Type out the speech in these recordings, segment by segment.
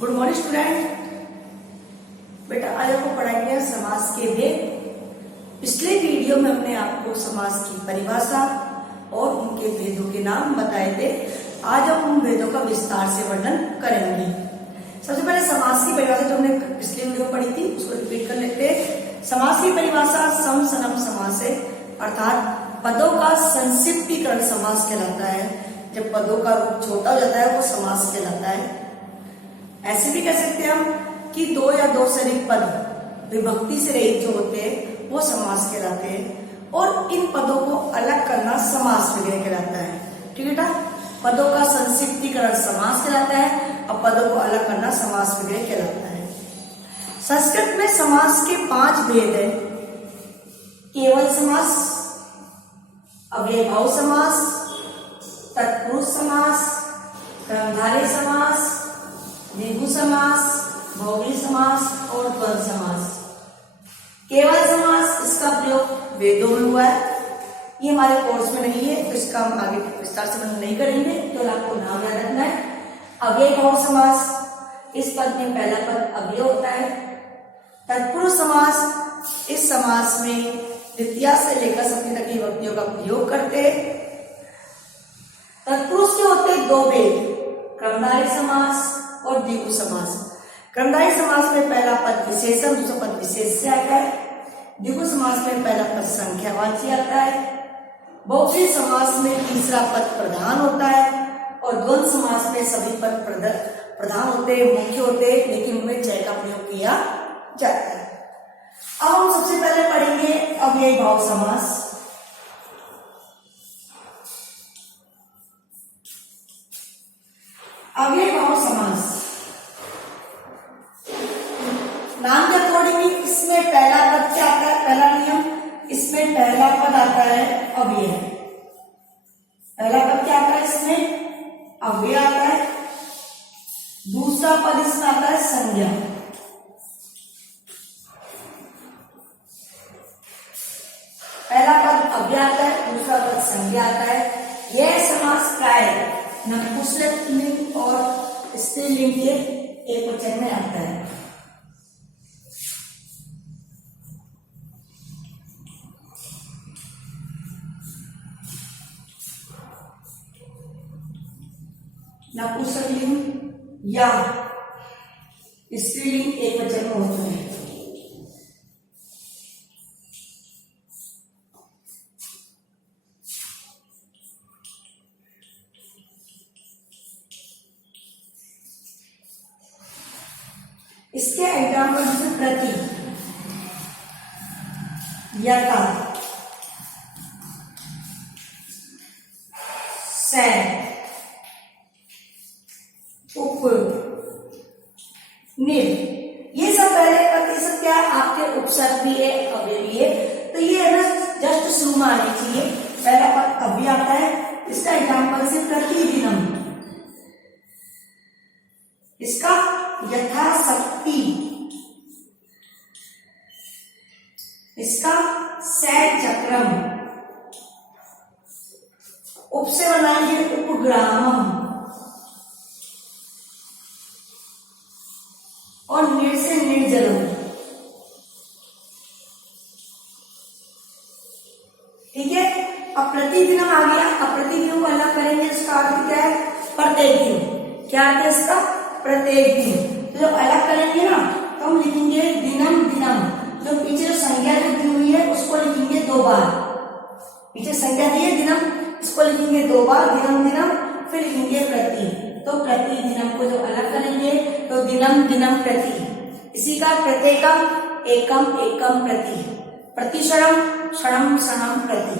Good morning student. बेटा आज आपको पढ़ाएंगे समास के भेद। पिछले वीडियो में हमने आपको समास की परिभाषा और उनके भेदों के नाम बताए थे। आज हम उन भेदों का विस्तार से वर्णन करेंगे। सबसे पहले समास की परिभाषा जो हमने पिछले वीडियो में पढ़ी थी उसको रिपीट कर लेते हैं। समास की परिभाषा सम सनम समास है, अर्थात पदों का संक्षिप्तीकरण समास कहलाता है। जब पदों का रूप छोटा हो जाता है वो समास कहलाता है। ऐसे भी कह सकते हैं हम कि दो या दो से अधिक पद विभक्ति से रहित जो होते हैं वो समास कहलाते हैं, और इन पदों को अलग करना समास विग्रह कहलाता है। ठीक है बेटा, पदों का संक्षिप्तीकरण समास कहलाता है और पदों को अलग करना समास विग्रह कहलाता है। संस्कृत में समास के 5 भेद है। केवल समास, अव्ययभाव समास, तत्पुरुष समास, कर्मधारय समास, द्विगु समास, बहुव्रीहि समास और द्वंद्व समास। केवल समास, इसका प्रयोग वेदों में हुआ है। ये हमारे कोर्स में नहीं है तो इसका हम आगे विस्तार से वर्णन नहीं करेंगे, तो आपको नाम याद रखना है। अव्ययभाव समास, इस पद में पहला पद अव्यय होता है। तत्पुरुष समास, इस समास में द्वितीया से लेकर सप्तमी तक की विभक्तियों का प्रयोग करते हैं। तत्पुरुष के होते 2 भेद, कर्मधारय समास और द्विगु समास। कर्मधारय समास में पहला पद विशेषण, दूसरा पद विशेष से आता है। द्विगु समास में पहला पद संख्यावाची आता है। बहुव्रीहि समास में तीसरा पद प्रधान होता है और द्वंद्व समास में सभी पद प्रधान होते हैं, मुख्य होते हैं, लेकिन उनमें चय का प्रयोग किया जाता है। अब हम सबसे पहले पढ़ेंगे अव्ययभाव समास। अव्ययभाव समास नाम के अकॉर्डिंग इसमें पहला पद क्या आता है? पहला नियम, इसमें पहला पद आता है अव्यय। पहला पद क्या आता है? इसमें अव्यय आता है। दूसरा पद इसमें आता है संज्ञा। पहला पद अव्यय आता है, दूसरा पद संज्ञा आता है। यह समास प्राय नपुंसकलिंग और स्त्रीलिंग के एकवचन में आता है। नपुंसकलिंग या स्त्रीलिंग एकवचन में होता है। इसके एग्जाम्पल जैसे प्रति, यथा, से, उप, निर, ये सब पहले प्रतिशत क्या है? आपके उपसर्ग भी है, अव्यय भी है, तो ये है ना जस्ट शुरू में आनी चाहिए। पहला पद अव्यय आता है। इसका एग्जाम्पल से प्रतिदिनम, इसका यथाशक्ति, इसका सचक्रम, उप से बनाएंगे उपग्रामम, और निर से निर्जलम। ठीक है, अब प्रतिदिनम आ गया। अब प्रतिदिनों को अलग करेंगे, इसका अर्थ क्या है? प्रत्येक दिन। क्या अर्थ है इसका? प्रत्येक दिन। तो जब अलग करेंगे ना तो हम लिखेंगे दिनम दिनम। जो पीछे जो संज्ञा जो दी हुई है उसको लिखेंगे 2 बार। पीछे संज्ञा दी है दिनम, इसको लिखेंगे 2 बार, दिनम दिनम, फिर लिखेंगे प्रति। तो प्रति दिनम को जब अलग करेंगे तो दिनम दिनम प्रति। इसी का प्रत्येकम, एकम एकम प्रति, प्रतिक्षणम क्षणम क्षणम प्रति।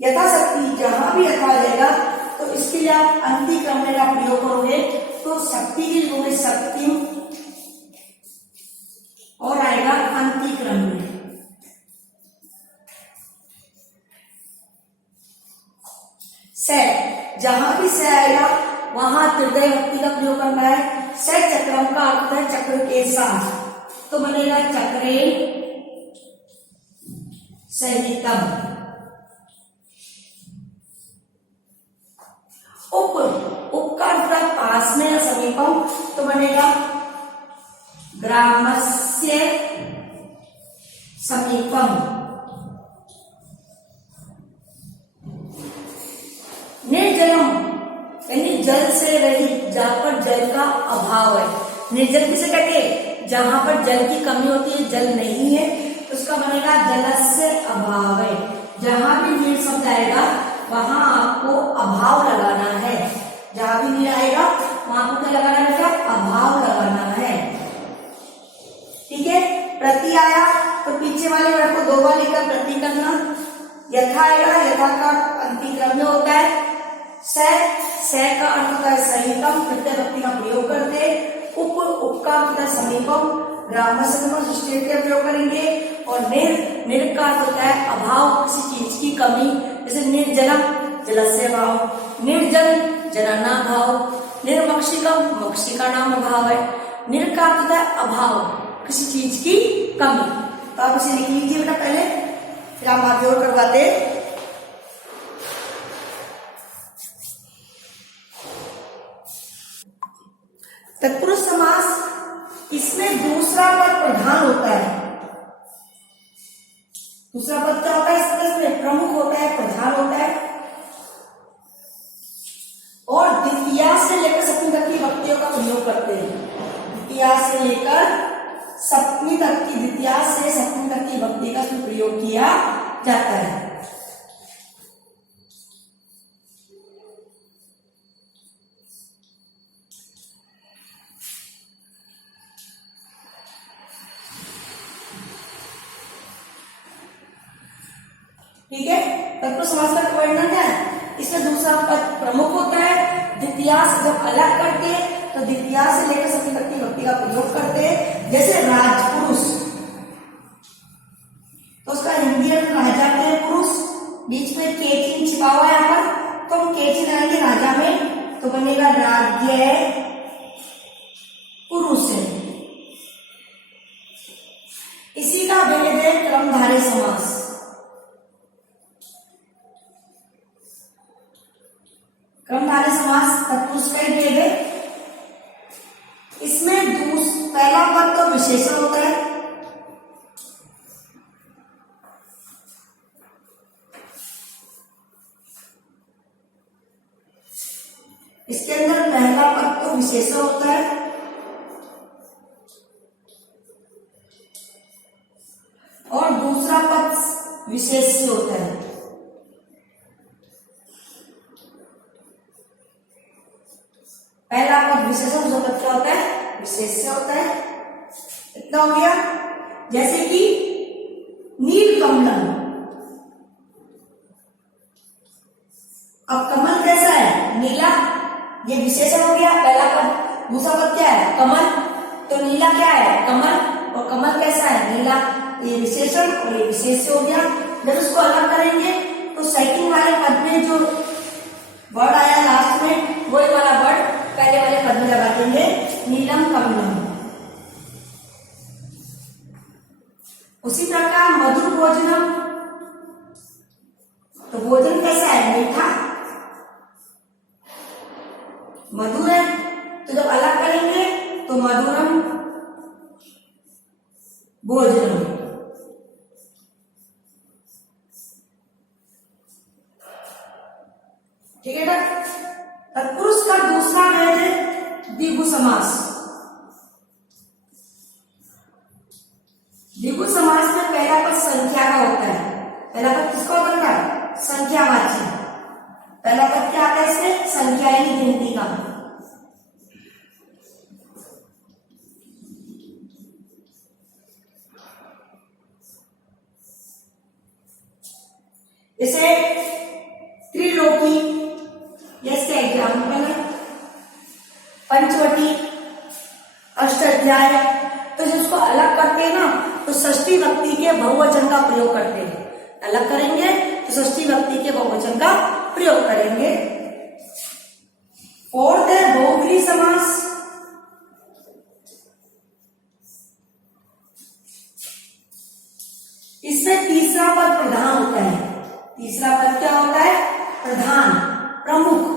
यथाशक्ति, जहां भी यथा आ जाएगा तो इसके लिए आप अंतिक्रमण का प्रयोग करोगे तो शक्ति की जगह शक्ति और आएगा अंतिक्रमण। से, जहां भी से आएगा वहां तृतीय व्यक्ति का प्रयोग करना है। से चक्रम का अर्थ है चक्र के साथ, तो बनेगा चक्रे सहितम। उप, उप का अर्थ पास में या समीप समीपम, तो बनेगा ग्रामस्य समीपम। निर्जलम यानी जल से रहित, जहां पर जल का अभाव है। निर्जल किसे कहते हैं? जहां पर जल की कमी होती है, जल नहीं है, उसका बनेगा जलस्य अभाव है। जहां भी नीर शब्द आएगा वहां आपको अभाव लगाना है। जहां भी नीर आएगा वहां आपको क्या लगाना है? क्या अभाव लगाना है। ठीक है। प्रति आया तो पीछे वाले वर्ड को दो बार लेकर प्रति करना। यथा आएगा, यथा का अंतिक्रम में होता है। स का अर्थ होता है समीपम, तृतीय व्यक्ति का प्रयोग करते। उप का अर्थ होता है समीपम, ग्राम समीपम सृष्टि का प्रयोग करेंगे। और निर का अर्थ होता है अभाव, किसी चीज की कमी, जैसे निर्जलम जलस्य अभाव, निर्जल जलानाभाव, निर्मक्षिकम मक्षिका नाम अभाव है। निर का अर्थ होता है अभाव, किसी चीज की कमी। तो आप इसे लिख लीजिए बेटा पहले, फिर हम आगे और करवाते। तत्पुरुष समास, इसमें दूसरा पद प्रधान होता है। दूसरा पद क्या होता है? इसमें प्रमुख होता है, प्रधान होता है। और द्वितीया से लेकर सप्तमी तक की विभक्तियों का प्रयोग करते हैं। द्वितीया से लेकर सप्तमी तक की, द्वितीया से सप्तमी तक की विभक्ति का प्रयोग किया जाता है। ठीक है। तत्पुरुष समास का वर्णन है, इसमें दूसरा पद प्रमुख होता है। द्वितीया से जब अलग करते हैं तो द्वितीया से लेकर सप्तमी तक की विभक्ति का प्रयोग करते हैं। जैसे राजपुरुष, तो उसका हिंदी अर्थ राजा के पुरुष, बीच में के चिन्ह छिपा हुआ है यहाँ पर, तो हम के चिन्ह आएंगे राजा में, तो बनेगा राज्य पुरुष। इसी का भेद है क्रमधारय समास। क्रमधारय समास तत्पुरुष का ही भेद है। इसमें पहला पद तो विशेषण होता है, इसके अंदर पहला पद तो विशेषण होता है और दूसरा पद विशेष्य होता है। पहला पद विशेषण, दूसरा पद क्या होता है? विशेष्य होता है। इतना हो गया। जैसे कि नीलकमलम, अब कमल कैसा है? नीला, ये विशेषण हो गया पहला पद। दूसरा पद क्या है? कमल, तो नीला क्या है? कमल, और कमल कैसा है? नीला। ये विशेषण और ये विशेष्य हो गया। जब उसको अलग करेंगे तो सेकंड वाले पद में जो वर्ड आया लास्ट में, वही वाला वर्ड पहले वाले पद में लगा देंगे, नीलम कमलम। उसी प्रकार मधुर भोजनम, तो भोजन कैसा है? मीठा, मधुर है, तो जब अलग करेंगे तो मधुरम भोजनम। ठीक है ना। तत्पुरुष का दूसरा भेद है द्विगु समास। द्विगु समास में पहला पद संख्या का होता है। पहला पद किसका होता है? संख्यावाची। पहला पद क्या आता है इसमें? संख्या यानी गिनती का। जैसे त्रिलोकी, इसका एग्जाम्पल है पंचवटी, अष्टाध्याय। तो जब उसको अलग करते हैं ना तो षष्ठी विभक्ति के बहुवचन का प्रयोग करते हैं। अलग करेंगे तो षष्ठी विभक्ति के बहुवचन का प्रयोग करेंगे। फोर्थ है बहुव्रीहि समास। इसमें तीसरा पद प्रधान होता है। तीसरा पद क्या होता है? प्रधान, प्रमुख।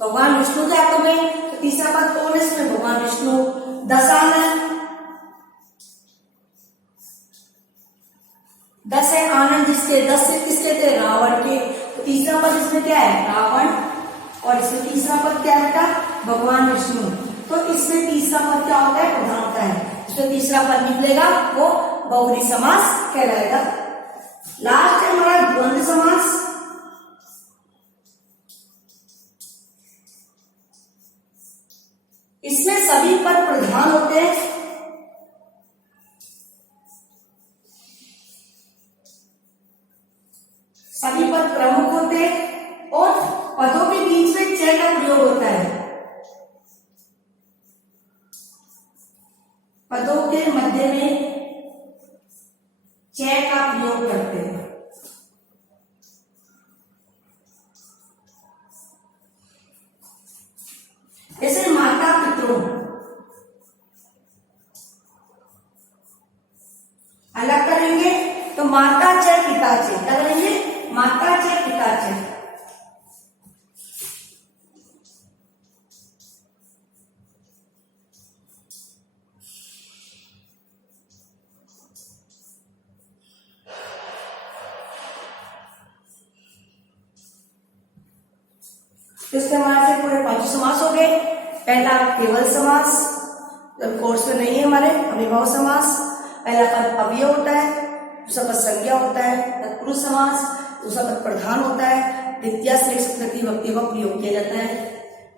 भगवान विष्णु के हाथों में, तो तीसरा पद कौन है इसमें, भगवान विष्णु। दशानन, 10 है आनंद जिसके, 10 से किसके थे, रावण के, तो तीसरा पद इसमें क्या है, रावण, और इसमें तीसरा पद क्या है बेटा, भगवान विष्णु। तो इसमें तीसरा पद क्या होता है, प्रधान होता है, इसमें तीसरा पद निकलेगा वो बहुव्रीहि समास कहलाएगा। लास्ट है हमारा द्वंद्व समास। इसमें सभी पद प्रधान होते हैं, सभी पद प्रमुख होते हैं, और पदों के बीच में च का प्रयोग होता है। पदों के मध्य में च का प्रयोग करते हैं। जैसे माता पितरों, अलग करेंगे तो माता च पिता च, क्या करेंगे, माता च पिता च। इसके हमारे से पूरे 5 समास हो गए। पहला केवल समास, जब कोर्स में नहीं है हमारे, अभिभाव समास। पहला पद अव्यय होता है, दूसरा पद संज्ञा होता है, तत्पुरुष समास, दूसरा पद प्रधान होता है, द्वितीय से तृतीय विभक्ति का प्रयोग किया जाता है।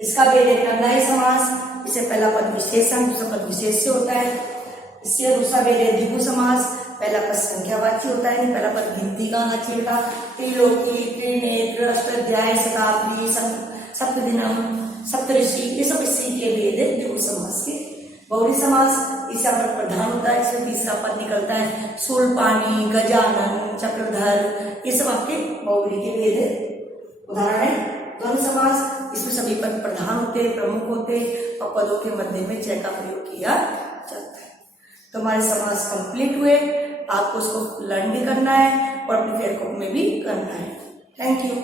इसका भेद है कर्मधारय समास, इससे पहला पद विशेषण, दूसरा पद विशेष्य होता है। इससे दूसरा भेद है द्विगु समास, पहला पद संख्यावाची होता है, पहला पद गिनती का आना चाहिए था, त्रिलोकी, त्रिनेत्र, अष्टाध्याय, शताब्दी, सप्तदिनम, सप्तऋषि, ये सब इसी के भेद है द्विगु समास के। बहुव्रीहि समास, तीसरा पद प्रधान होता है, इसमें तीसरा पद निकलता है, शूलपाणी, गजानन, चक्रधर, ये सब आपके बहुव्रीहि के भेद है। उदाहरण है द्वंद्व समास, इसमें सभी पद प्रधान होते हैं, प्रमुख होते हैं, और पदों के मध्य में च का प्रयोग किया जाता है। तो हमारे समास कंप्लीट हुए। आपको उसको लर्न भी करना है और अपनी फेयर कॉपी में भी करना है। Thank you.